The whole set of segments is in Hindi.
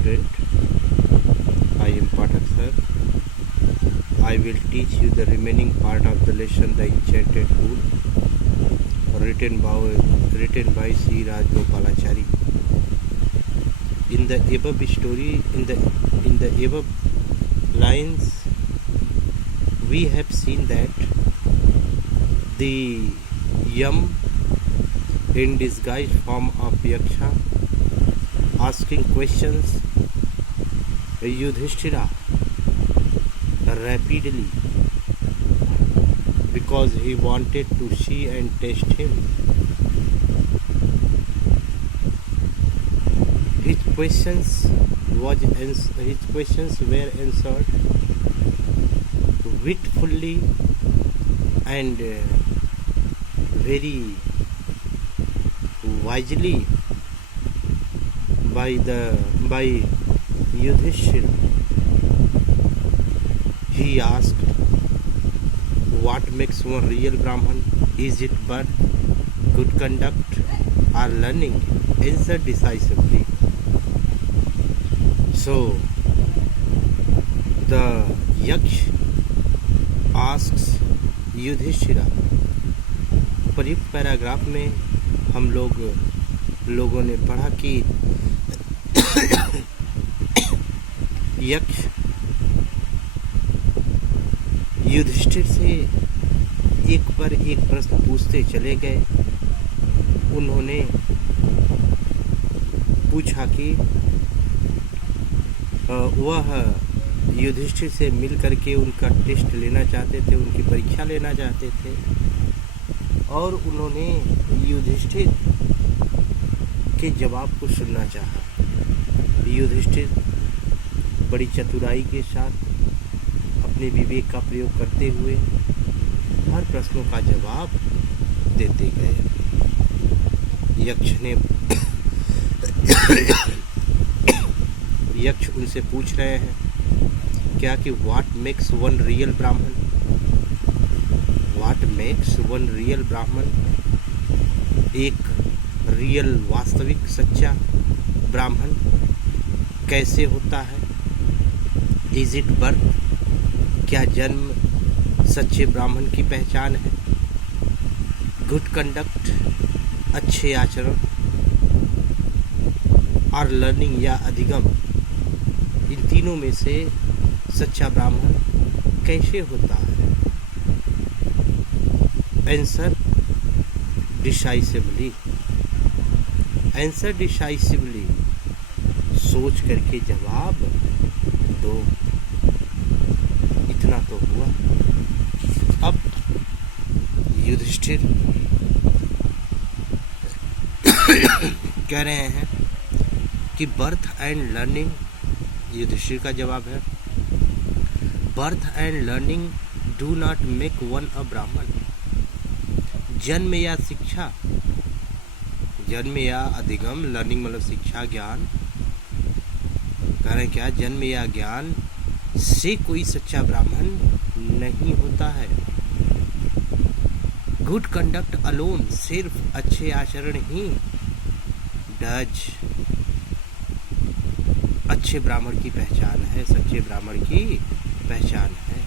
student. I am Pathak sir. I will teach you the remaining part of the lesson, The Enchanted Fool, written by C. Rajgopalachari. In the above story, in the above lines, we have seen that the Yam, in disguised form of Yaksha, asking questions Yudhishthira rapidly because he wanted to see and test him. His questions were answered witfully and very wisely by Yudhishthira. He asked, what makes one real Brahman? Is it birth, good conduct, or learning? Answer decisively. So the Yaksh asks Yudhishthira. प्रयुक्त पैराग्राफ में हम लोगों ने पढ़ा कि यक्ष युधिष्ठिर से एक पर एक प्रश्न पूछते चले गए। उन्होंने पूछा कि वह युधिष्ठिर से मिल करके उनका टेस्ट लेना चाहते थे, उनकी परीक्षा लेना चाहते थे, और उन्होंने युधिष्ठिर के जवाब को सुनना चाहा। युधिष्ठिर बड़ी चतुराई के साथ अपने विवेक का प्रयोग करते हुए हर प्रश्नों का जवाब देते गए। यक्ष उनसे पूछ रहे हैं क्या कि व्हाट मेक्स वन रियल ब्राह्मण, व्हाट मेक्स वन रियल ब्राह्मण, एक रियल वास्तविक सच्चा ब्राह्मण कैसे होता है। इज इट बर्थ, क्या जन्म सच्चे ब्राह्मण की पहचान है। गुड कंडक्ट, अच्छे आचरण, और लर्निंग या अधिगम, इन तीनों में से सच्चा ब्राह्मण कैसे होता है। आंसर डिसाइसिवली, आंसर डिसाइसिवली, सोच करके जवाब दो। इतना तो हुआ। अब युधिष्ठिर कह रहे हैं कि बर्थ एंड लर्निंग, युधिष्ठिर का जवाब है birth and learning do not make one a Brahmin. जन्म या शिक्षा, जन्म या अधिगम, लर्निंग मतलब शिक्षा ज्ञान, कह रहे क्या जन्म या ज्ञान से कोई सच्चा ब्राह्मण नहीं होता है। गुड कंडक्ट अलोन, सिर्फ अच्छे आचरण ही डज अच्छे ब्राह्मण की पहचान है, सच्चे ब्राह्मण की पहचान है।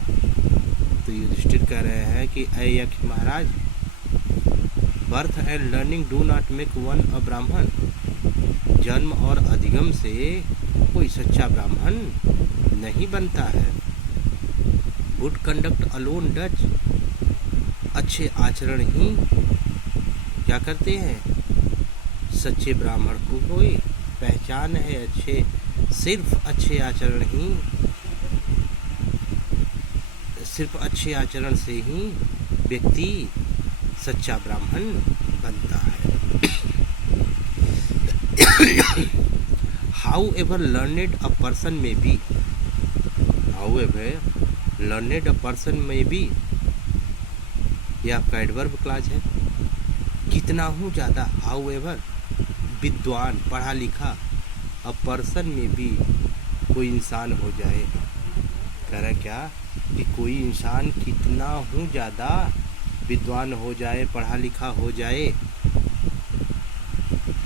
तो युधिष्ठिर कह रहे हैं कि ऐ यक्ष महाराज, birth and learning do not make one a Brahmin. जन्म और अधिगम से कोई सच्चा ब्राह्मण नहीं बनता है। गुड कंडक्ट अलोन डज, अच्छे आचरण ही क्या करते हैं, सच्चे ब्राह्मण को कोई पहचान है। अच्छे, सिर्फ अच्छे आचरण ही, सिर्फ अच्छे आचरण से ही व्यक्ति सच्चा ब्राह्मण बनता है। However learned a person may be, however learned a person may be, यह आपका एडवर्ब क्लॉज है। कितना हूँ ज़्यादा, however विद्वान, पढ़ा लिखा, अ पर्सन में भी, कोई इंसान हो जाए। कह रहा क्या कि कोई इंसान कितना हूँ ज़्यादा विद्वान हो जाए, पढ़ा लिखा हो जाए,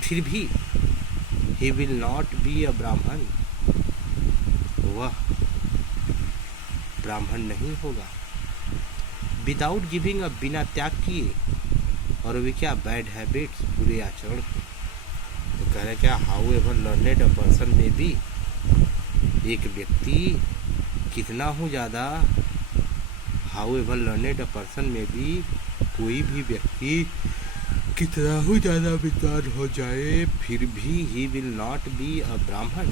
फिर भी he will not be a ब्राह्मण, वह ब्राह्मण नहीं होगा। विदाउट गिविंग अप, बिना त्याग किए, और वे क्या, बैड हैबिट्स, बुरे आचरण को। तो कह रहे क्या, how ever learned a person में भी, एक व्यक्ति कितना हो ज़्यादा, how ever learned a person में भी, कोई भी व्यक्ति कितना हो ज़्यादा विद्वान हो जाए, फिर भी he will not be a ब्राह्मण,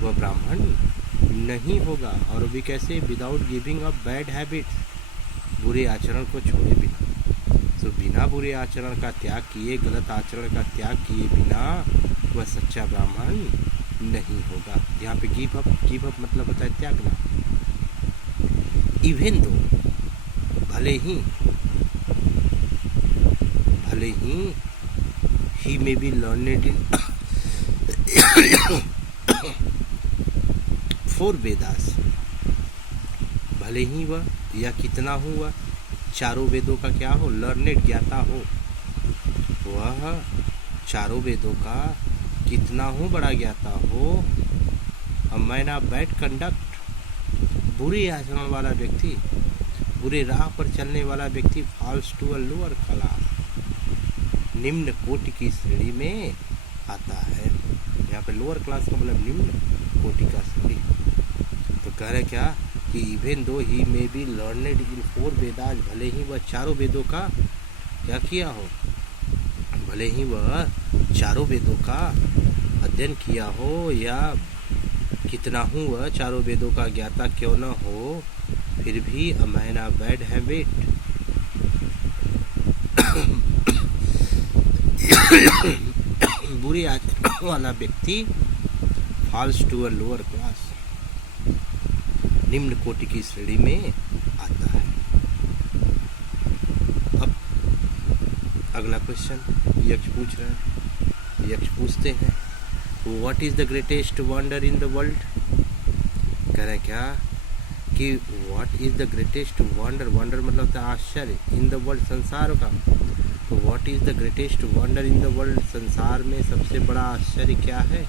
वह ब्राह्मण नहीं होगा। और भी कैसे, without giving up bad habits, बुरे आचरण को छोड़े बिना। तो बिना बुरे आचरण का त्याग किए, गलत आचरण का त्याग किए बिना वह सच्चा ब्राह्मण नहीं होगा। यहाँ पे गिव अप मतलब होता है त्यागना। इवन दो, भले ही ही में बी लर्नेड इन 4 वेदास, भले ही वह या कितना हो वह 4 वेदों का क्या हो, लर्नेड, ज्ञाता हो, वह 4 वेदों का कितना हो, बड़ा ज्ञाता हो। अ मैन ऑफ बैड कंडक्ट, बुरे आचरण वाला व्यक्ति, बुरे राह पर चलने वाला व्यक्ति, falls to a lower class, निम्न कोटि की श्रेणी में आता है। यहाँ पे लोअर क्लास का मतलब निम्न कोटि का श्रेणी। तो कह रहे क्या कि even though he may be learned in 4 Vedas, भले ही वह 4 वेदों का क्या किया हो, भले ही वह 4 वेदों का अध्ययन किया हो, या कितना हूँ वह 4 वेदों का ज्ञाता क्यों न हो, फिर भी a man of bad habit, बुरे आचरण वाला व्यक्ति, falls to a lower class, निम्न कोटि की श्रेणी में आता है। अब अगला क्वेश्चन यक्ष पूछ रहे हैं। यक्ष पूछते हैं, what is the greatest wonder in the world. कह रहे क्या कि what is the greatest wonder, wonder मतलब होता है आश्चर्य, इन द वर्ल्ड, संसार का। तो what is the greatest wonder in the world, संसार में सबसे बड़ा आश्चर्य क्या है।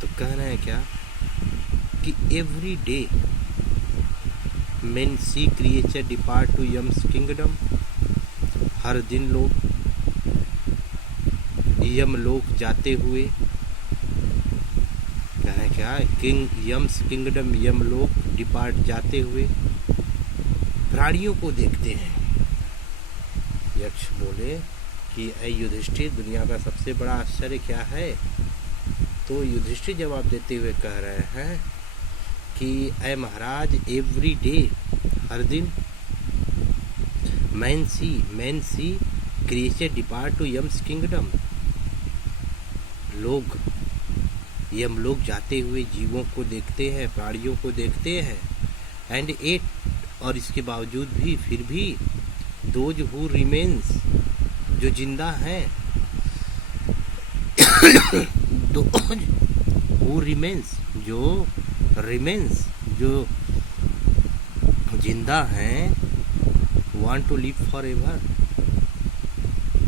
तो कह रहे हैं क्या कि every day men see creature depart to Yama's kingdom, हर दिन लोग यमलोक जाते हुए, कह रहे हैं क्या, यम्स किंगडम, यमलोक डिपार्ट जाते हुए प्राणियों को देखते हैं। यक्ष बोले कि ऐ युधिष्ठिर, दुनिया का सबसे बड़ा आश्चर्य क्या है। तो युधिष्ठिर जवाब देते हुए कह रहे हैं कि ऐ महाराज, एवरी डे, हर दिन, man see creature depart to Yama's kingdom, लोग यमलोक जाते हुए जीवों को देखते हैं, प्राणियों को देखते हैं। एंड एट, और इसके बावजूद भी, फिर भी, दोज हु रिमेन्स, जो जिंदा हैं, दोज हु रिमेन्स, जो रिमेन्स, जो जिंदा हैं, want to live forever,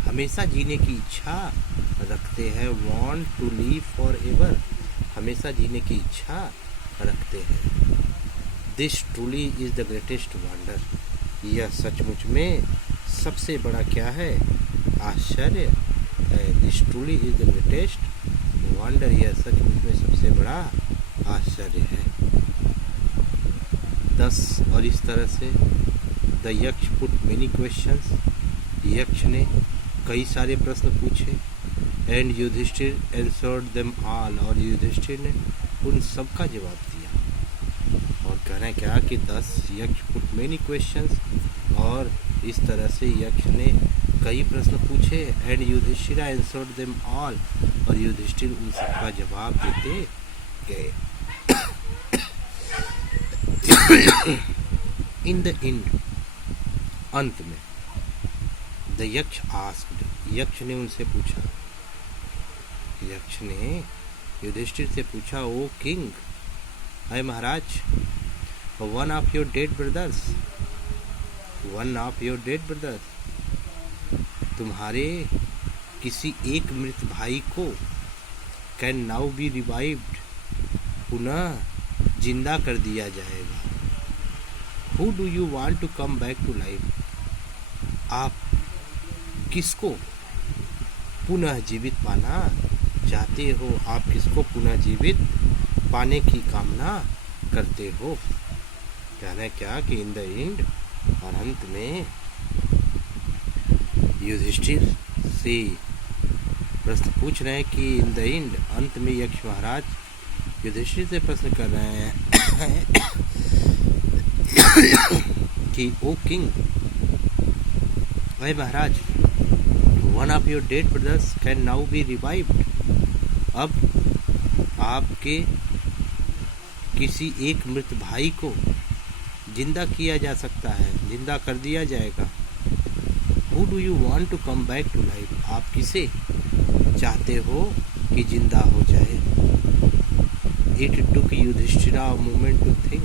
हमेशा जीने की इच्छा रखते हैं। Want to live forever, हमेशा जीने की इच्छा रखते हैं। This truly is the greatest wonder, यह सचमुच में सबसे बड़ा क्या है, आश्चर्य है। This truly is the greatest wonder, यह सचमुच में सबसे बड़ा आश्चर्य है। 10, और इस तरह से द यक्ष पुट मेनी क्वेश्चंस, यक्ष ने कई सारे प्रश्न पूछे। And Yudhishthira answered them all, और युधिष्ठिर ने उन सब का जवाब दिया। और कह रहे हैं क्या कि 10 यक्ष पुट मेनी क्वेश्चंस, और इस तरह से यक्ष ने कई प्रश्न पूछे। And Yudhishthira answered them all, और युधिष्ठिर उन सब का जवाब देते गए। इन द एंड, अंत में, द यक्ष आस्क्ड, यक्ष ने उनसे पूछा, यक्ष ने युधिष्ठिर से पूछा, ओ किंग, अय महाराज, one of your dead brothers, तुम्हारे किसी एक मृत भाई को कैन नाउ बी रिवाइव्ड, पुनः जिंदा कर दिया जाएगा। Who do you want to come back to life, आप किसको पुनः जीवित पाना चाहते हो, आप किसको पुनः जीवित पाने की कामना करते हो। कहना है क्या कि इन द एंड, और अंत में युधिष्ठिर से प्रश्न पूछ रहे हैं कि इन द एंड, अंत में यक्ष महाराज युधिष्ठिर से प्रश्न कर रहे हैं कि ओ किंग, महाराज, one of your dead brothers can now be revived, अब आपके किसी एक मृत भाई को जिंदा किया जा सकता है, जिंदा कर दिया जाएगा। Who do you want to come back to life, आप किसे चाहते हो कि जिंदा हो जाए। It took Yudhishthira a moment to think,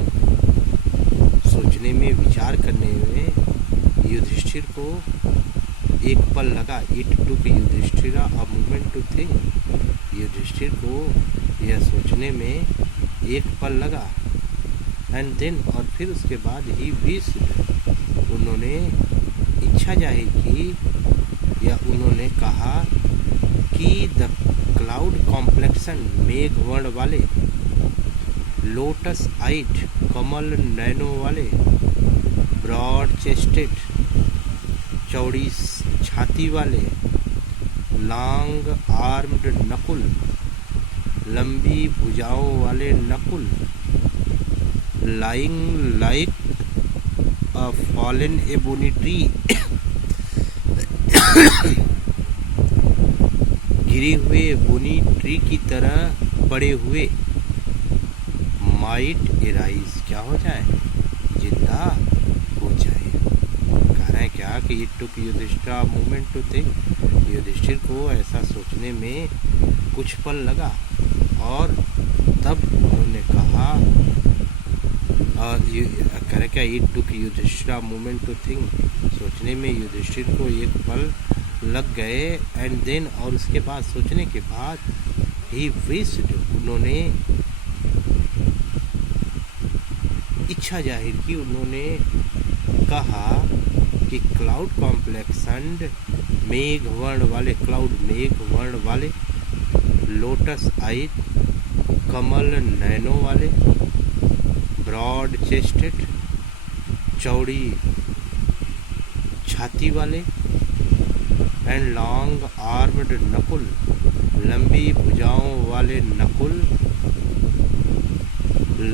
सोचने में, विचार करने में युधिष्ठिर को एक पल लगा। It took Yudhishthira a moment to think, Yudhishthira को यह सोचने में एक पल लगा। एंड देन, और फिर उसके बाद ही विश्ड, उन्होंने इच्छा जाहिर की या उन्होंने कहा कि द क्लाउड कॉम्प्लेक्सन, मेघ वर्ण वाले, लोटस आइट, कमल नैनो वाले, ब्रॉड चेस्टेड, चौड़ी छाती वाले, लॉन्ग आर्म्ड नकुल, लंबी भुजाओं वाले नकुल, लाइंग लाइक अ फॉलन एबोनी ट्री, गिरे हुए बोनी ट्री की तरह पड़े हुए, माइट एराइज, क्या हो जाए, जिंदा हो जाए। कह रहे हैं क्या कि it took Yudhishthira moment to think, Yudhishthira को ऐसा सोचने में कुछ पल लगा, और तब उन्होंने कहा, और कह रहे क्या, it took Yudhishthira moment to think, सोचने में युधिष्ठिर को एक पल लग गए। एंड देन, और उसके बाद, सोचने के बाद, ही विश्ड, उन्होंने इच्छा जाहिर की, उन्होंने कहा कि क्लाउड कॉम्प्लेक्सन, मेघ वर्ण वाले, क्लाउड मेघ वर्ण वाले, लोटस आई, कमल नैनो वाले, ब्रॉड चेस्टेड, चौड़ी छाती वाले, एंड लॉन्ग आर्म्ड नकुल, लंबी भुजाओं वाले नकुल,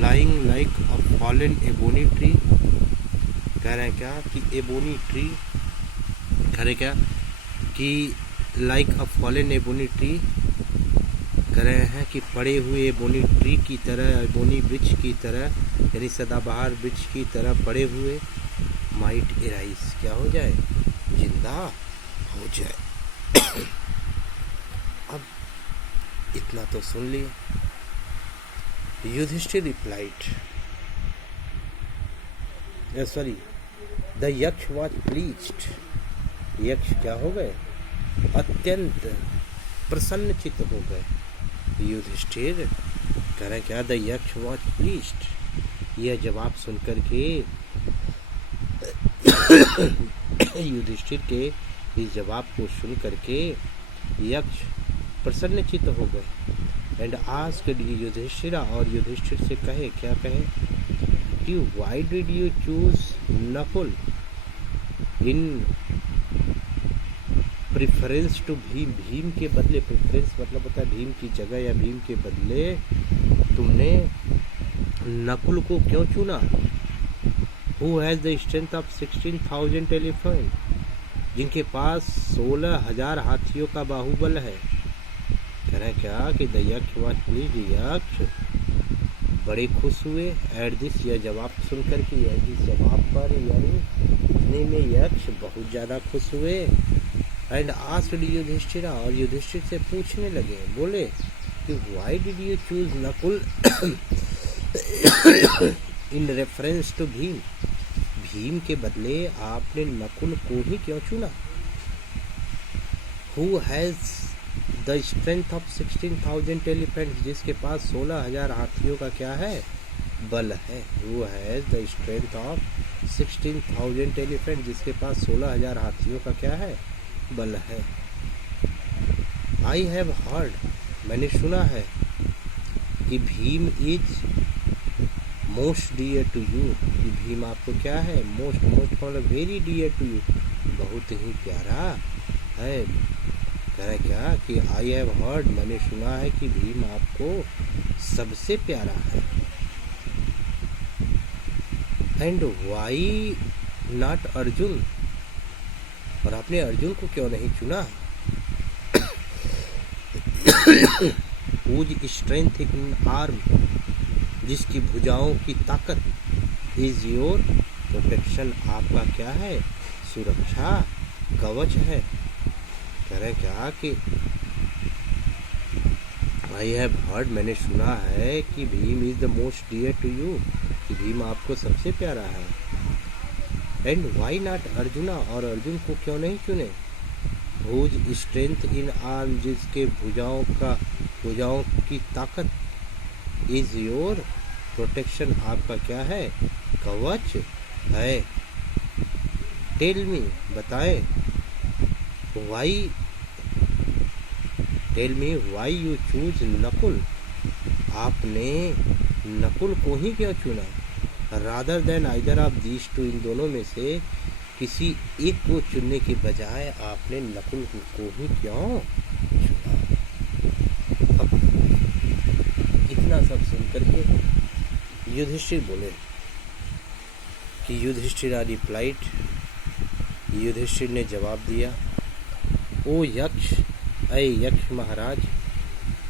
लाइंग लाइक अ फॉलन एबोनी ट्री। कह रहे हैं क्या कि एबोनी ट्री, कह रहे क्या कि लाइक अ फॉलन एबोनी ट्री, कह रहे हैं कि पड़े हुए एबोनी ट्री की तरह, एबोनी वृक्ष की तरह, यानी सदाबहार वृक्ष की तरह पड़े हुए, माइट एराइज, क्या हो जाए, जिंदा हो जाए। अब इतना तो सुन लिए। Yudhishthir replied, sorry, the Yaksha was pleased, यक्ष क्या हो गए, अत्यंत प्रसन्नचित्त हो गए। युधिष्ठिर कह रहे क्या, द यक्ष वॉज प्लीज्ड, यह जवाब सुनकर के युधिष्ठिर के इस जवाब को सुन करके यक्ष प्रसन्नचित्त हो गए। एंड आस्क्ड युधिष्ठिर, और युधिष्ठिर से कहे, क्या कहे, कि why did you choose Nakul in preference to Bhim, Bhim के बदले, प्रेफरेंस मतलब होता है भीम की जगह या भीम के बदले तुमने नकुल को क्यों चुना। Who has the strength of 16,000 elephant, जिनके पास 16,000 हाथियों का बाहुबल है। कह रहे क्या कि द यक्ष वॉज प्लीज्ड, यक्ष बड़े खुश हुए एट दिस, यह जवाब सुनकर के, इस जवाब पर यानी सुनने में यक्ष बहुत ज़्यादा खुश हुए। एंड आस्क्ड युधिष्ठिर, और युधिष्ठिर से पूछने लगे, बोले कि why did you choose Nakul in reference to Bhim, Bhim के बदले आपने नकुल को ही क्यों चुना। Who has the strength of 16,000 elephants, जिसके पास 16,000 हाथियों का क्या है, बल है। वो है द स्ट्रेंथ ऑफ 16,000 एलिफेंट, जिसके पास 16,000 हाथियों का क्या है, बल है। आई हैव हर्ड, मैंने सुना है कि Bhim is most dear to you, कि भीम आपको क्या है, मोस्ट मतलब वेरी डियर टू यू, बहुत ही प्यारा है। कह रहे क्या कि आई हैव हर्ड, मैंने सुना है कि भीम आपको सबसे प्यारा है। एंड वाई नॉट अर्जुन, और आपने अर्जुन को क्यों नहीं चुना। हुज स्ट्रेंथ इन आर्म, जिसकी भुजाओं की ताकत, इज योर प्रोटेक्शन, आपका क्या है, सुरक्षा कवच है। कह रहे क्या कि आई हैव हर्ड, मैंने सुना है कि Bhim is the most dear to you, कि भीम आपको सबसे प्यारा है। एंड वाई नॉट अर्जुना, और अर्जुन को क्यों नहीं चुने। हुज स्ट्रेंथ इन आर्म, जिसके भुजाओं की ताकत, इज योर प्रोटेक्शन, आपका क्या है, कवच है। टेल मी, बताए, why tell me why you choose Nakul, आपने नकुल को ही क्यों चुना। Rather than either of these two, इन दोनों में से किसी एक को चुनने के बजाय आपने नकुल को ही क्यों चुना। अब इतना सब सुन करके युधिष्ठिर बोले कि युधिष्ठिर रिप्लाइड, युधिष्ठिर ने जवाब दिया, ओ यक्ष, ऐ यक्ष महाराज,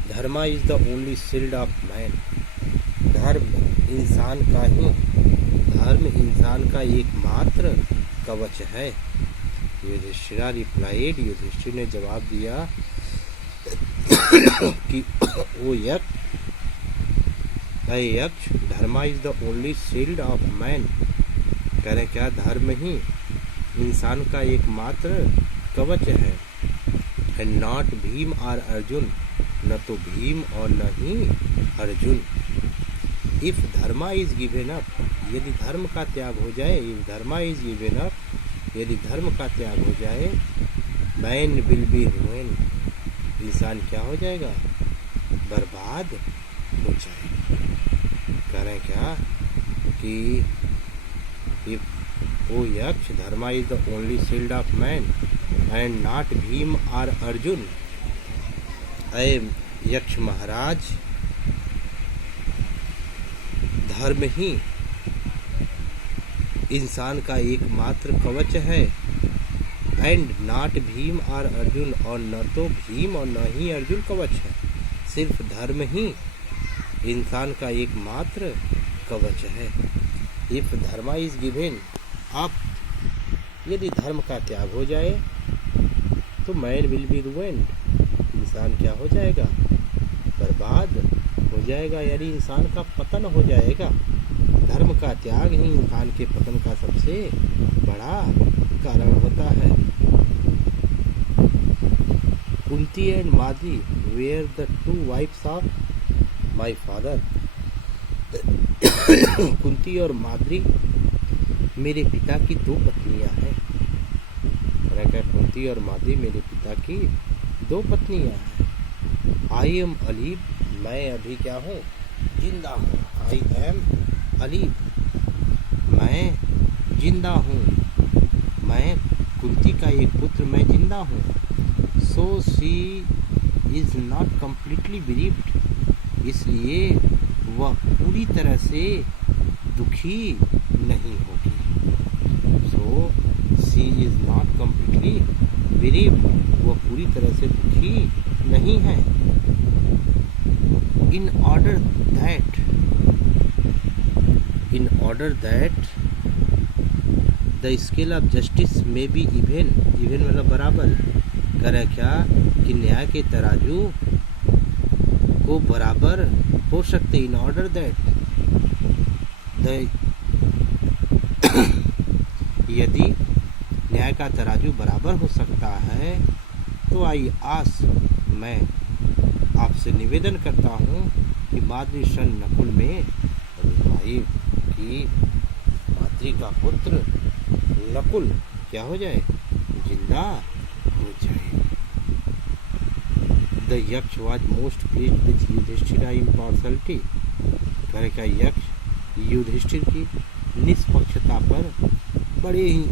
dharma is the only shield of man, धर्म इंसान का एकमात्र कवच है। युधिष्ठिर रिप्लाइड, युधिष्ठिर ने जवाब दिया कि ओ यक्ष, ऐ Yaksha, dharma is the only shield of man, कह रहे क्या, धर्म ही इंसान का एकमात्र कवच है। एंड नॉट भीम और अर्जुन, न तो भीम और न ही Arjun. If dharma is given up, यदि धर्म का त्याग हो जाए, if dharma is given up, यदि धर्म का त्याग हो जाए, मैन विल बी रूइन, इंसान क्या हो जाएगा, बर्बाद हो जाएगा। कह रहे क्या कि if O Yaksha, dharma is the only shield of man and not Bhim और अर्जुन। ऐ यक्ष महाराज, धर्म ही इंसान का एकमात्र कवच है। एंड नॉट भीम और अर्जुन, और न तो भीम और न ही अर्जुन कवच है, सिर्फ धर्म ही इंसान का एकमात्र कवच है। If dharma is given up, यदि धर्म का त्याग हो जाए तो मैन विल बी रूइंड, इंसान क्या हो जाएगा, बर्बाद हो जाएगा, यानी इंसान का पतन हो जाएगा। धर्म का त्याग ही इंसान के पतन का सबसे बड़ा कारण होता है। Kunti and Madri were the two wives of my father, Kunti और माद्री मेरे पिता की दो पत्नियां हैं। कुंती और माद्री मेरे पिता की दो पत्नियां हैं। आई एम अलीब, मैं अभी क्या हूँ, जिंदा हूँ। आई एम अलीब, मैं जिंदा हूँ, मैं कुंती का एक पुत्र, मैं जिंदा हूँ। So she is not completely bereaved, इसलिए वह पूरी तरह से दुखी नहीं होगी। So she is not completely bereaved, वह पूरी तरह से दुखी नहीं है। In order that the scale of justice may be even मतलब बराबर, करे क्या कि न्याय के तराजू को बराबर हो सकते। इन ऑर्डर दैट यदि न्याय का तराजू बराबर हो सकता है तो आई आस, मैं आपसे निवेदन करता हूँ कि माद्री सन नकुल में भाई की माद्री का पुत्र नकुल क्या हो जाए, जिंदा हो जाए। The Yaksha was most pleased with Yudhishthira impartiality. कहे का यक्ष युधिष्ठिर की निष्पक्षता पर बड़े ही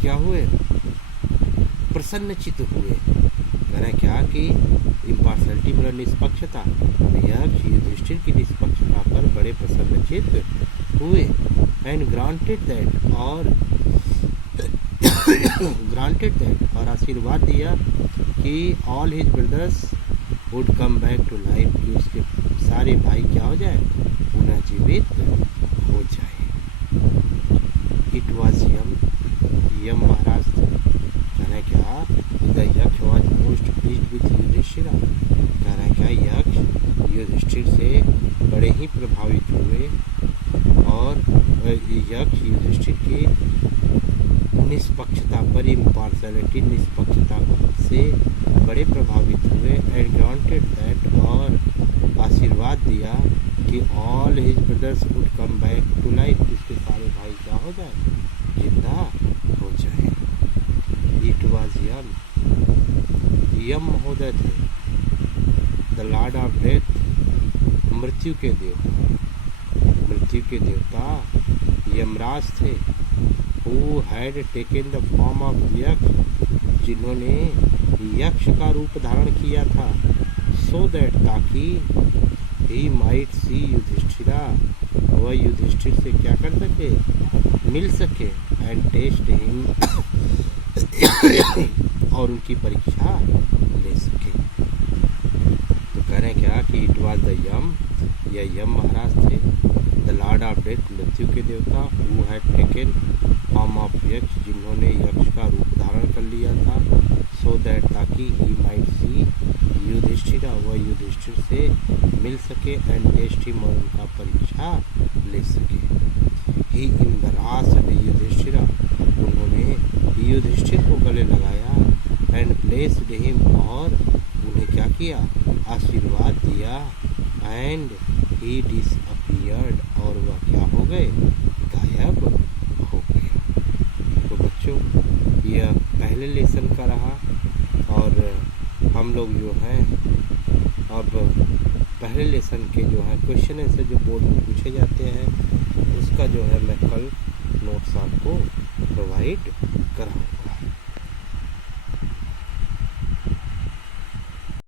क्या हुए, प्रसन्नचित हुए। कहे क्या कि इम्पार्शलिटी मतलब निष्पक्षता, यक्ष युधिष्ठिर की निष्पक्षता पर बड़े प्रसन्नचित हुए। एंड ग्रांटेड दैट और आशीर्वाद दिया कि all his brothers would come back to life, कि उसके सारे भाई क्या हो जाए, पुनः जीवित हो जाए। इट वॉज यम महाराज थे। कहना क्या, the Yaksha was most pleased with Yudhishthira. कहना क्या, यक्ष युधिष्ठिर से बड़े ही प्रभावित हुए और यक्ष युधिष्ठिर की निष्पक्षता पर, इम्पार्शलिटी निष्पक्षता से बड़े प्रभावित हुए। एंड ग्रांटेड दैट और आशीर्वाद दिया कि all his brothers would come back to life, इसके सारे भाई क्या हो जाए, जिंदा हो जाए। इट वॉज यम महोदय थे, द लॉर्ड ऑफ डेथ, मृत्यु के देवता यमराज थे। Who had taken the form of यक्ष, जिन्होंने यक्ष का रूप धारण किया था। So that ताकि he might see युधिष्ठिरा, वह युधिष्ठिर से क्या कर सके, मिल सके। and taste him और उनकी परीक्षा ले सके। तो कह रहे क्या कि इट वॉज द यम, यह यम महाराज थे, द लॉर्ड ऑफ डेथ, मृत्यु के देवता, who had taken form of यक्ष, जिन्होंने यक्ष का रूप धारण कर लिया था। सो दैट ताकि ही माइट सी युधिष्ठिर, वह युधिष्ठिर से मिल सके। एंड टेस्ट हिम और उनका परीक्षा ले सके। ही इम्बरास्ड युधिष्ठिर, उन्होंने युधिष्ठिर को गले लगाया। एंड प्लेस्ड हिम, और उन्हें क्या किया, आशीर्वाद दिया। एंड ही डिसअपीयर्ड, और वह क्या हो गए, गायब हो गए। तो बच्चों, यह पहले लेसन का रहा और हम लोग जो हैं अब पहले लेसन के जो है क्वेश्चन आंसर जो बोर्ड में पूछे जाते हैं उसका जो है मैं कल नोट्स आपको प्रोवाइड कराऊंगा।